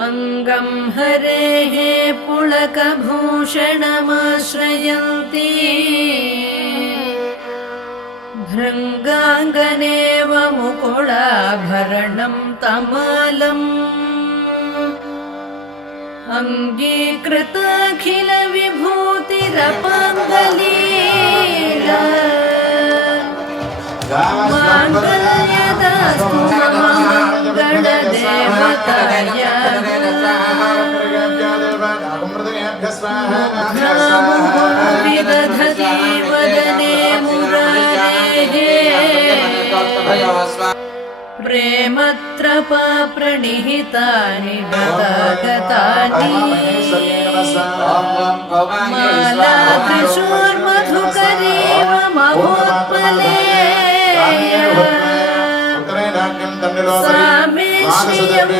अंगं हरेः पुलकभूषणमाश्रयन्ती भृङ्गाङ्गनेव मुकुलाभरणं तमालम् अङ्गीकृताखिलविभूतिरपाङ्गलीला माङ्गल्यदास्तु मम मङ्गलदेवताय विदधति वदने मुरारेः प्रेमत्रपा प्रणिहितानि गतानि माला त्रिशूर्मधुकरीव महोत्पले सा मे श्रियं